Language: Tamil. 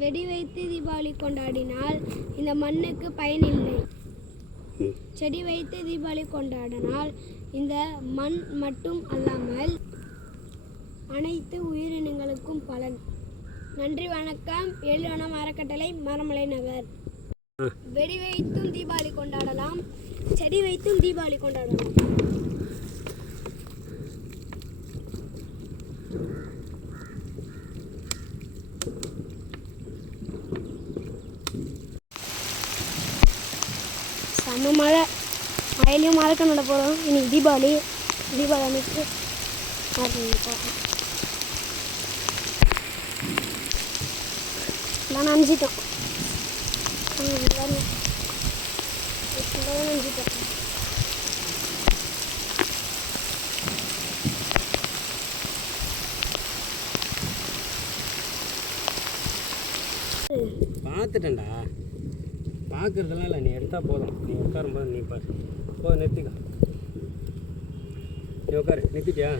வெடி வைத்து தீபாவளி கொண்டாடினால் இந்த மண்ணுக்கு பயனில்லை. செடி வைத்து தீபாவளி கொண்டாடினால் இந்த மண் மட்டும் அல்லாமல் அனைத்து உயிரினங்களுக்கும் பலன். நன்றி, வணக்கம். ஏழுவனம் அறக்கட்டளை, மரமலை நகர். வெடி வைத்தும் தீபாவளி கொண்டாடலாம், செடி வைத்தும் தீபாவளி கொண்டாடலாம். செம்ம மழை, மழையிலையும் மழைக்க நட போகிறோம். இன்னைக்கு தீபாவளி அன்னைக்கு போகிறோம். நான் நனைஞ்சிட்டோம், நனைஞ்சிட்டோம். பார்த்துட்டேன்டா, பார்க்குறதெல்லாம் இல்லை, நீ எடுத்தால் போதும். நீ உட்காரும்போது நீ பாரு, போதும், நிறுத்திக்கோ. நீ உட்காரு, நிறுத்திட்டியா?